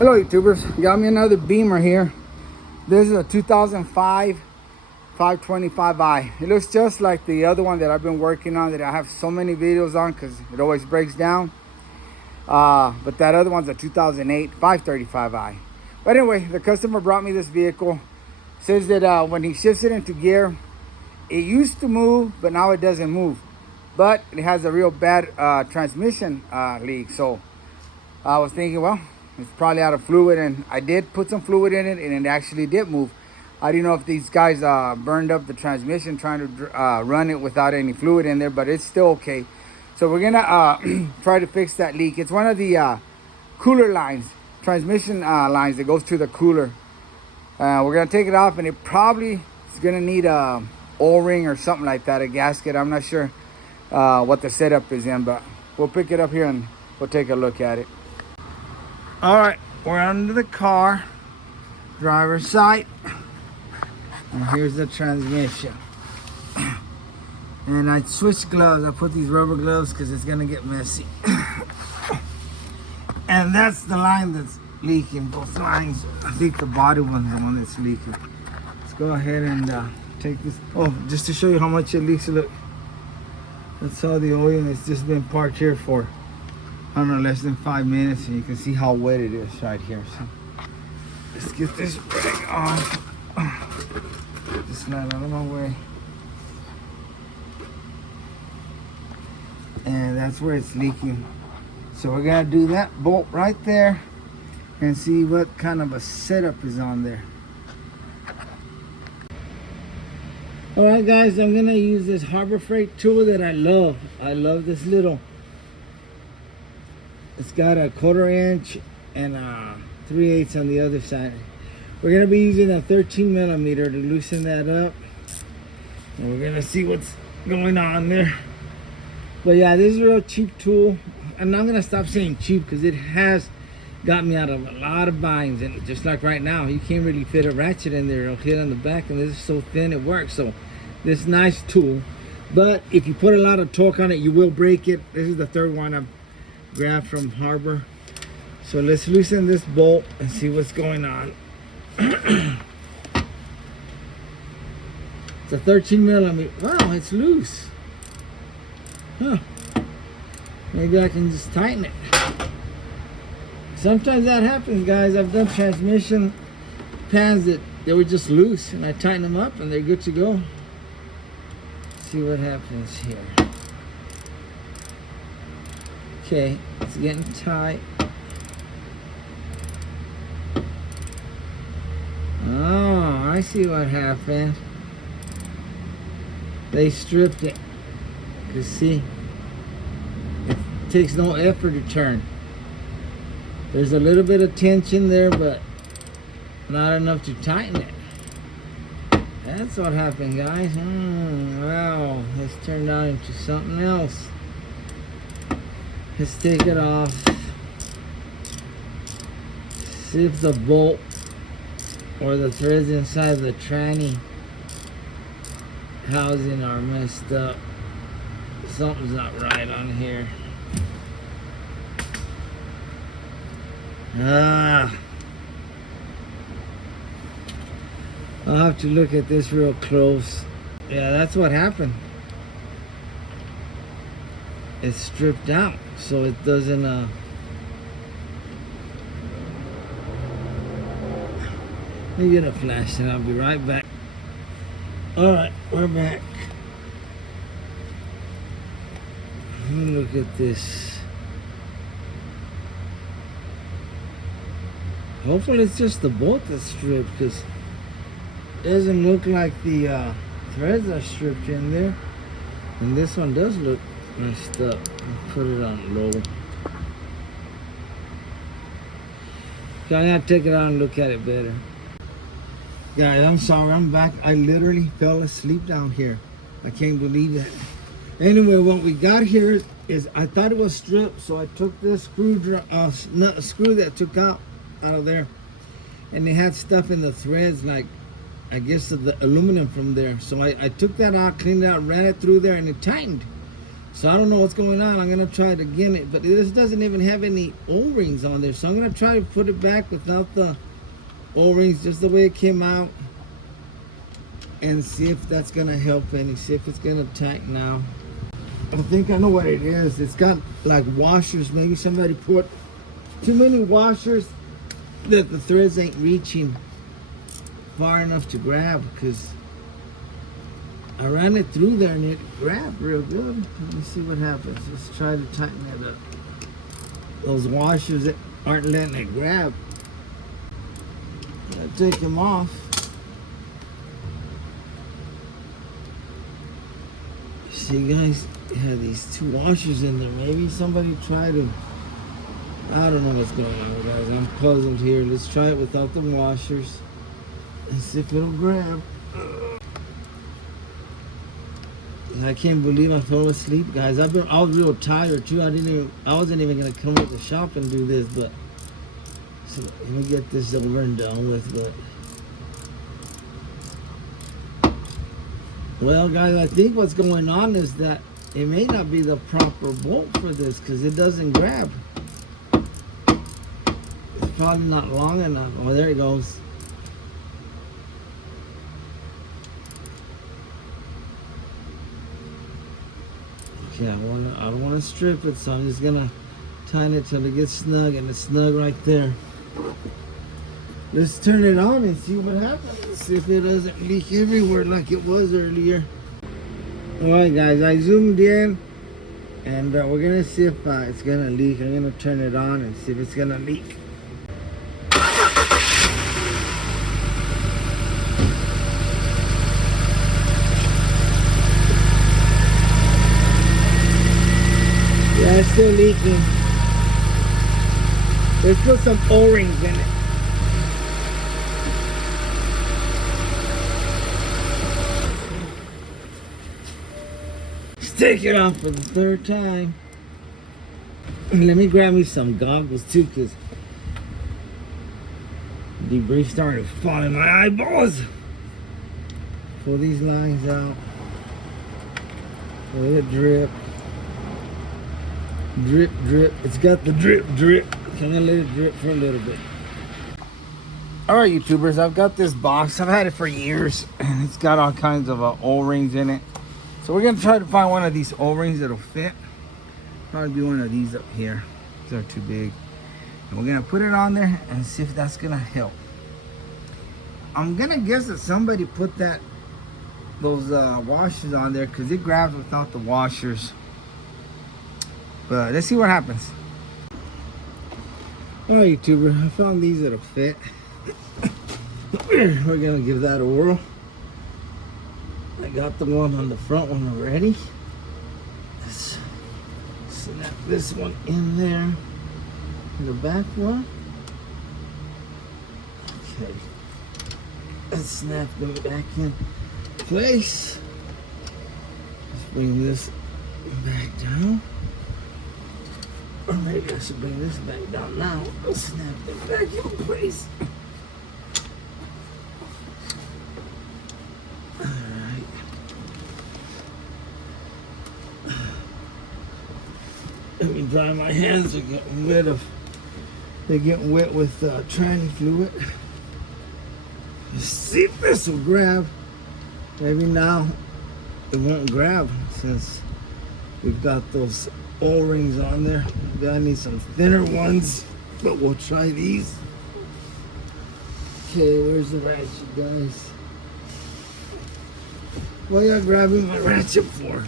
Hello YouTubers, got me another Beamer here. This is a 2005 525i. It looks just like the other one that I've been working on that I have so many videos on because it always breaks down. But that other one's a 2008 535i. But anyway, the customer brought me this vehicle. Says that when he shifts it into gear, it used to move, but now it doesn't move. But it has a real bad transmission leak. So I was thinking, well, it's probably out of fluid, and I did put some fluid in it, and it actually did move. I didn't know if these guys burned up the transmission trying to run it without any fluid in there, but it's still okay. So we're gonna try to fix that leak. It's one of the cooler lines, transmission lines that goes to the cooler. We're gonna take it off, and it probably is gonna need a O-ring or something like that, a gasket. I'm not sure what the setup is in, but we'll pick it up here and we'll take a look at it. All right, we're under the car, driver's side, and here's the transmission. And I switched gloves. I put these rubber gloves because it's gonna get messy. And that's the line that's leaking, both lines. I think the body one's the one that's leaking. Let's go ahead and take this. Oh, just to show you how much it leaks, look. That's all the oil, and it's just been parked here for, I don't know, less than 5 minutes, and you can see how wet it is right here. So let's get this rag off. Just slide out of my way. And that's where it's leaking. So we're gonna do that bolt right there and see what kind of a setup is on there. All right, guys, I'm gonna use this Harbor Freight tool that I love. I love this little. It's got a 1/4 inch and 3/8 on the other side. We're gonna be using a 13 millimeter to loosen that up, and we're gonna see what's going on there. But yeah, this is a real cheap tool, and I'm gonna stop saying cheap because it has got me out of a lot of binds. And just like right now, you can't really fit a ratchet in there. It'll hit on the back, and this is so thin it works. So this nice tool, but if you put a lot of torque on it, you will break it. This is the third one I've grabbed from Harbor. So let's loosen this bolt and see what's going on. It's a 13 millimeter. Wow, it's loose. Huh. Maybe I can just tighten it. Sometimes that happens, guys. I've done transmission pans that they were just loose, and I tighten them up and they're good to go. See what happens here. Okay, it's getting tight. Oh, I see what happened. They stripped it. You see, it takes no effort to turn. There's a little bit of tension there, but not enough to tighten it. That's what happened, guys. Wow, this turned out into something else. Let's take it off. See if the bolt or the threads inside the tranny housing are messed up. Something's not right on here. I'll have to look at this real close. Yeah, that's what happened. It's stripped out, so it doesn't let me get a flash and I'll be right back. All right, we're back. Look at this. Hopefully it's just the bolt that's stripped, because it doesn't look like the threads are stripped in there. And this one does look messed up. I'll put it on low. Okay, I'm gonna take it out and look at it better. Guys, I'm sorry, I'm back. I literally fell asleep down here. I can't believe that. Anyway, what we got here is, I thought it was stripped, so I took this screw that I took out of there, and it had stuff in the threads, like I guess the aluminum from there. So I took that out, cleaned it out, ran it through there, and it tightened. So I don't know what's going on. I'm gonna try it again, but this doesn't even have any O-rings on there. So I'm gonna try to put it back without the O-rings, just the way it came out, and see if that's gonna help any. See if it's gonna tighten now. I think I know what it is. It's got like washers. Maybe somebody put too many washers that the threads ain't reaching far enough to grab, because I ran it through there and it grabbed real good. Let me see what happens. Let's try to tighten it up. Those washers that aren't letting it grab, I take them off. See guys, have these two washers in there. Maybe somebody tried to, I don't know what's going on guys. I'm puzzled here. Let's try it without the washers and see if it'll grab. I can't believe I fell asleep, guys. I was real tired too. I wasn't even gonna come to the shop and do this, but so let me get this over and done with. But well, guys, I think what's going on is that it may not be the proper bolt for this, because it doesn't grab. It's probably not long enough. Oh, there it goes. Yeah, I don't want to strip it, so I'm just gonna tighten it till it gets snug, and it's snug right there. Let's turn it on and see what happens. See if it doesn't leak everywhere like it was earlier. Alright guys, I zoomed in, and we're gonna see if it's gonna leak. I'm gonna turn it on and see if it's gonna leak. Yeah, it's still leaking. There's still some O-rings in it. Let's take it off for the third time. Let me grab me some goggles too, because debris started falling in my eyeballs. Pull these lines out. Let it drip. Drip, drip. It's got the drip, drip. I'm gonna let it drip for a little bit. Alright, YouTubers, I've got this box. I've had it for years, and it's got all kinds of O-rings in it. So we're gonna try to find one of these O-rings that'll fit. Probably be one of these up here. These are too big. And we're gonna put it on there and see if that's gonna help. I'm gonna guess that somebody put those washers on there, because it grabs without the washers. But let's see what happens. Alright, YouTuber, I found these that'll fit. We're gonna give that a whirl. I got the one on the front one already. Let's snap this one in there. And the back one. Okay. Let's snap them back in place. Let's bring this back down. Or maybe I should bring this back down now. I'll snap it back in place. Alright. Let me dry my hands. They're getting wet with tranny fluid. Let's see if this will grab. Maybe now it won't grab, since we've got those O-rings on there. Maybe I need some thinner ones, but we'll try these. Okay, where's the ratchet, guys? What are y'all grabbing my ratchet for?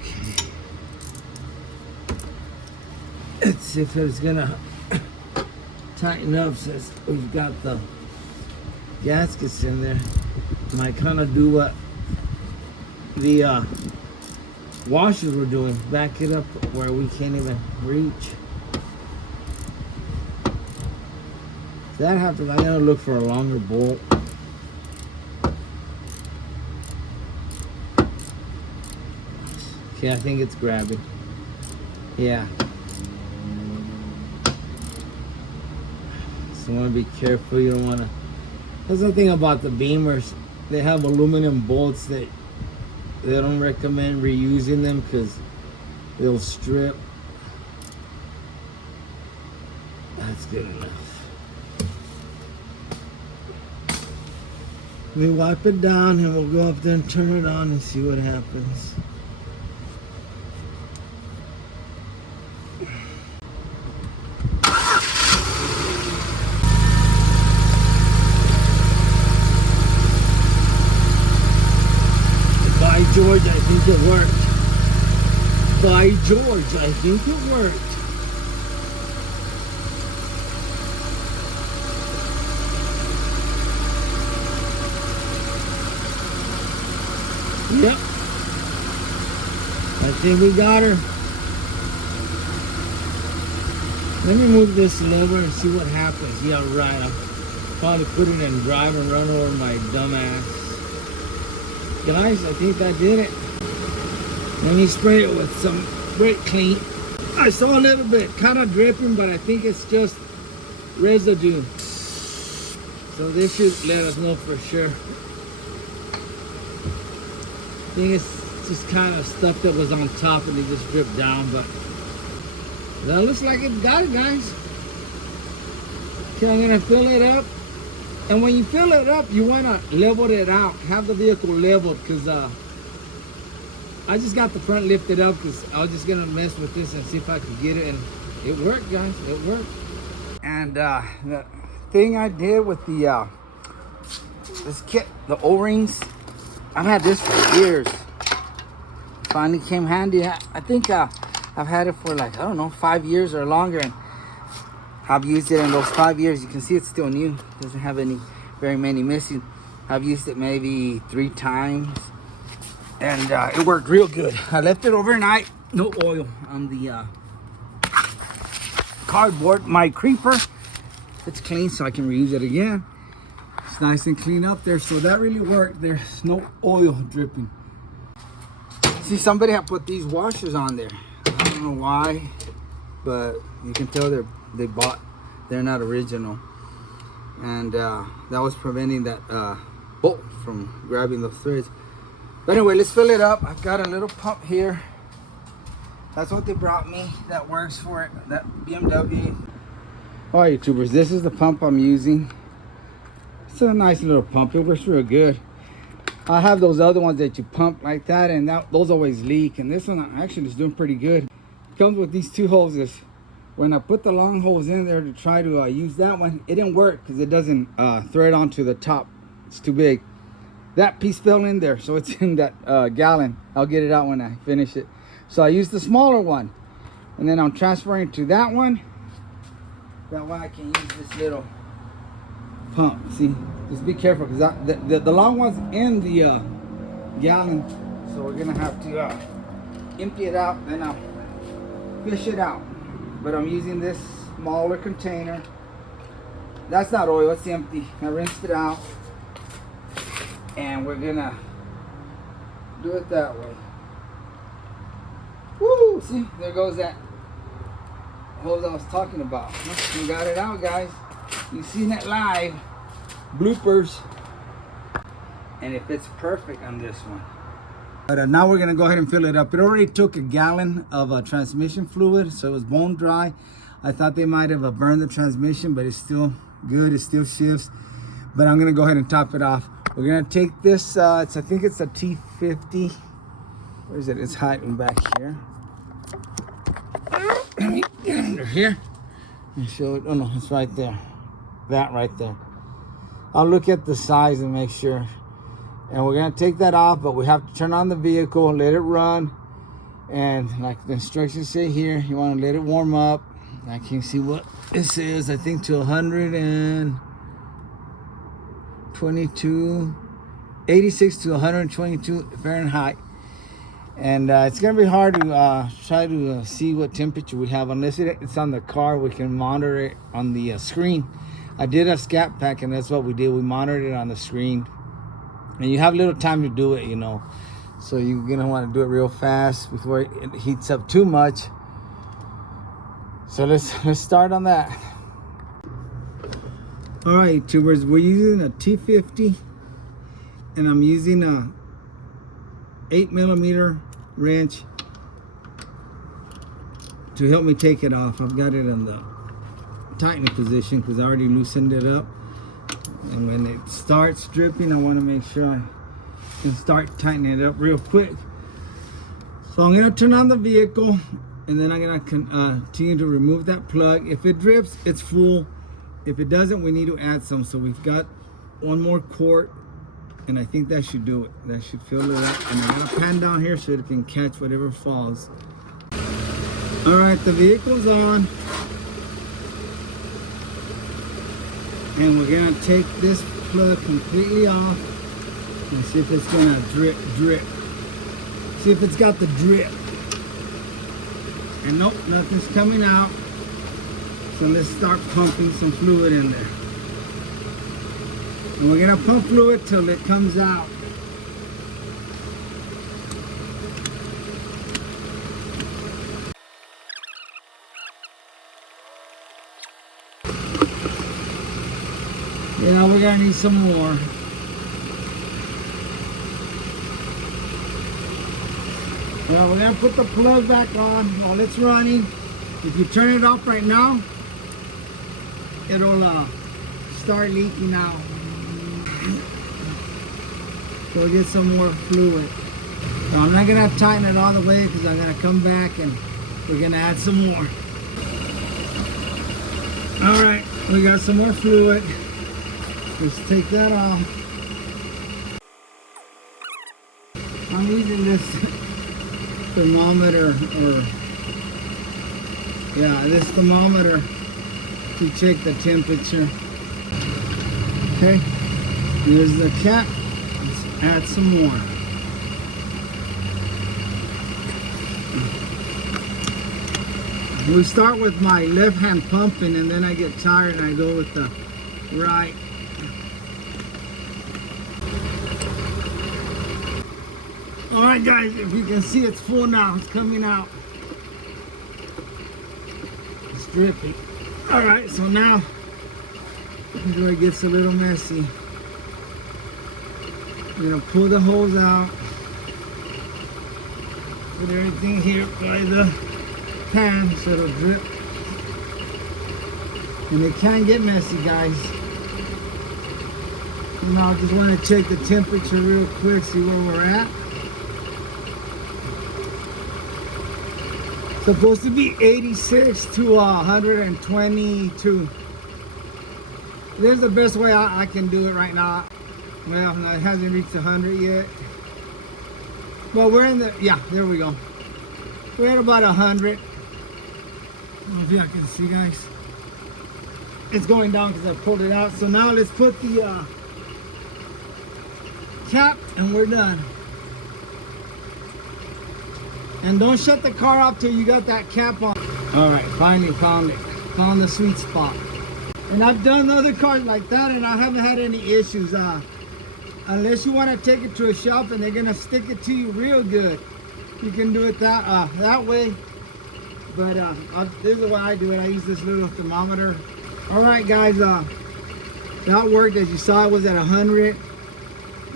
Okay. Let's see if it's gonna tighten up, since we've got the gaskets in there. Might kind of do what the washers were doing, back it up where we can't even reach. If that happens, I'm gonna look for a longer bolt. Okay, I think it's grabbing. Yeah. So you want to be careful. You don't want to. That's the thing about the Beamers. They have aluminum bolts that They don't recommend reusing them because they'll strip. That's good enough. Let me wipe it down and we'll go up there and turn it on and see what happens. By George, I think it worked. By George, I think it worked. Yep. I think we got her. Let me move this lever and see what happens. Yeah, right. I'll probably put it in drive and run over my dumb ass. Guys, I think that did it. Let me spray it with some brake clean. I saw a little bit kind of dripping, but I think it's just residue. So this should let us know for sure. I think it's just kind of stuff that was on top and it just dripped down, but that looks like it got it, guys. Okay, I'm gonna fill it up. And when you fill it up, you wanna level it out. Have the vehicle leveled, because I just got the front lifted up because I was just gonna mess with this and see if I could get it, and it worked, guys. It worked. And the thing I did with the this kit, the O-rings, I've had this for years. Finally came handy. I think I've had it for like, I don't know, 5 years or longer, and I've used it in those 5 years. You can see it's still new. Doesn't have very many missing. I've used it maybe 3 times, and it worked real good. I left it overnight. No oil on the cardboard. My creeper, it's clean, so I can reuse it again. It's nice and clean up there, so that really worked. There's no oil dripping. See, somebody had put these washers on there. I don't know why, but you can tell they're not original, and that was preventing that bolt from grabbing those threads. But anyway, let's fill it up. I've got a little pump here. That's what they brought me. That works for it. That BMW. All right, YouTubers, this is the pump I'm using. It's a nice little pump. It works real good. I have those other ones that you pump like that, and those always leak. And this one actually is doing pretty good. It comes with these 2 hoses. When I put the long hose in there to try to use that one, it didn't work because it doesn't thread onto the top. It's too big. That piece fell in there, so it's in that gallon. I'll get it out when I finish it. So I used the smaller one, and then I'm transferring to that one. That way I can use this little pump. See, just be careful because the long one's in the gallon, so we're gonna have to empty it out, then I'll fish it out. But I'm using this smaller container. That's not oil, it's empty. I rinsed it out, and we're gonna do it that way. Woo! See, there goes that hose I was talking about. We got it out, guys. You seen it live. Bloopers. And it fits perfect on this one. But now we're gonna go ahead and fill it up. It already took a gallon of transmission fluid, so it was bone dry. I thought they might have burned the transmission, but it's still good. It still shifts. But I'm gonna go ahead and top it off. We're gonna take this. I think it's a T50. Where is it? It's hiding back here. Let me get under here and show it. Oh no, it's right there. That right there. I'll look at the size and make sure. And we're gonna take that off, but we have to turn on the vehicle, let it run, and like the instructions say here, you want to let it warm up. I can see what it says. I think to 122, 86 to 122 Fahrenheit. And it's gonna be hard to try to see what temperature we have unless it's on the car. We can monitor it on the screen. I did a scat pack, and that's what we did. We monitored it on the screen. And you have little time to do it, you know. So you're gonna want to do it real fast before it heats up too much. So let's start on that. All right, tubers, we're using a T50, and I'm using 8mm wrench to help me take it off. I've got it in the tightening position because I already loosened it up. And when it starts dripping, I want to make sure I can start tightening it up real quick. So I'm going to turn on the vehicle, and then I'm going to continue to remove that plug. If it drips, it's full. If it doesn't, we need to add some. So we've got 1 more quart, and I think that should do it. That should fill it up. And I'm going to pan down here so it can catch whatever falls. All right, the vehicle's on. And we're gonna take this plug completely off and see if it's gonna drip. See if it's got the drip. And nope, nothing's coming out. So let's start pumping some fluid in there. And we're gonna pump fluid till it comes out. Yeah, we're gonna need some more. Well, we're gonna put the plug back on while it's running. If you turn it off right now, it'll start leaking out. So we'll get some more fluid. So I'm not gonna tighten it all the way because I'm gonna come back and we're gonna add some more. All right, we got some more fluid. Let's take that off. I'm using this thermometer, this thermometer to check the temperature. Okay, here's the cap. Let's add some more. We start with my left hand pumping, and then I get tired and I go with the right. All right, guys, if you can see, it's full now. It's coming out. It's dripping. All right, so now here's where it gets a little messy. We're gonna pull the hose out. Put everything here by the pan so it'll drip. And it can get messy, guys. Now I just want to check the temperature real quick, see where we're at. Supposed to be 86 to 122. This is the best way I can do it right now. Well, no, it hasn't reached 100 yet. But we're in the, yeah, there we go. We're at about 100. I don't know if y'all can see, guys. It's going down because I pulled it out. So now let's put the cap and we're done. And don't shut the car off till you got that cap on. All right, finally found it. Found the sweet spot. And I've done other cars like that and I haven't had any issues. Unless you want to take it to a shop and they're gonna stick it to you real good, you can do it that way. But this is what I do it. I use this little thermometer. All right, guys, that worked. As you saw, it was at 100.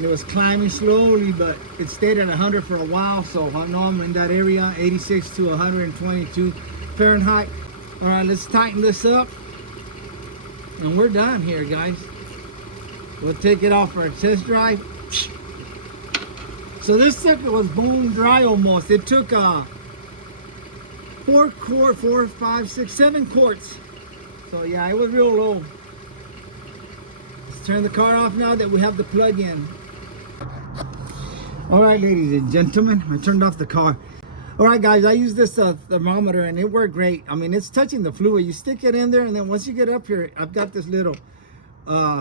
It was climbing slowly, but it stayed at 100 for a while. So I know I'm in that area, 86 to 122 Fahrenheit. All right, let's tighten this up. And we're done here, guys. We'll take it off for a test drive. So this sucker was bone dry almost. It took 4 quarts, 4, 5, 6, 7 quarts. So yeah, it was real low. Let's turn the car off now that we have the plug in. All right, ladies and gentlemen, I turned off the car. All right, guys, I used this thermometer and it worked great. I mean, it's touching the fluid. You stick it in there, and then once you get up here, I've got this little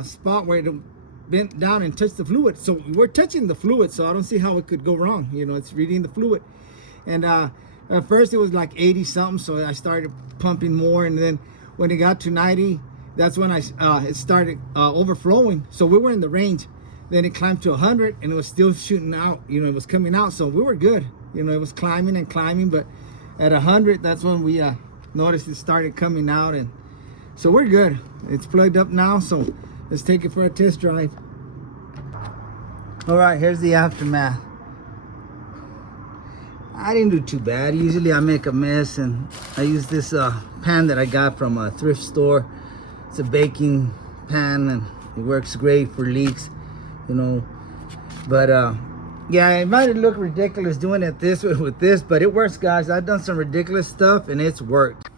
spot where it'll bend down and touch the fluid. So we're touching the fluid, so I don't see how it could go wrong. You know, it's reading the fluid. And at first it was like 80 something, so I started pumping more, and then when it got to 90, that's when it started overflowing. So we were in the range. Then it climbed to 100 and it was still shooting out. You know, it was coming out, so we were good. You know, it was climbing and climbing, but at 100, that's when we noticed it started coming out, and so we're good. It's plugged up now, so let's take it for a test drive. All right, here's the aftermath. I didn't do too bad. Usually I make a mess, and I use this pan that I got from a thrift store. It's a baking pan, and it works great for leeks, you know. But yeah, it might look ridiculous doing it this way with this, but it works, guys. I've done some ridiculous stuff and it's worked.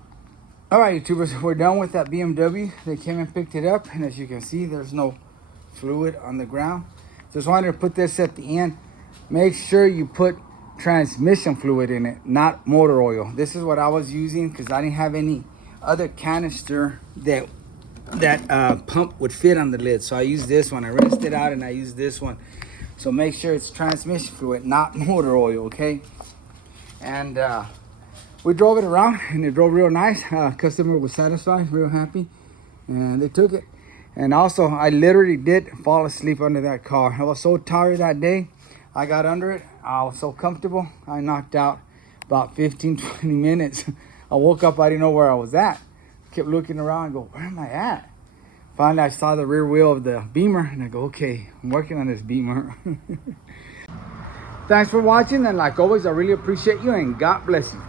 All right, YouTubers, we're done with that BMW. They came and picked it up, and as you can see, there's no fluid on the ground. Just wanted to put this at the end. Make sure you put transmission fluid in it, not motor oil. This is what I was using because I didn't have any other canister that pump would fit on the lid. So I used this one. I rinsed it out and I used this one. So make sure it's transmission fluid, not motor oil, okay? And we drove it around and it drove real nice. Customer was satisfied, real happy, and they took it. And also, I literally did fall asleep under that car. I was so tired that day. I got under it. I was so comfortable. I knocked out about 15, 20 minutes. I woke up, I didn't know where I was at. Kept looking around and go, where am I at? Finally, I saw the rear wheel of the Beamer and I go, okay, I'm working on this Beamer. Thanks for watching, and like always, I really appreciate you and God bless you.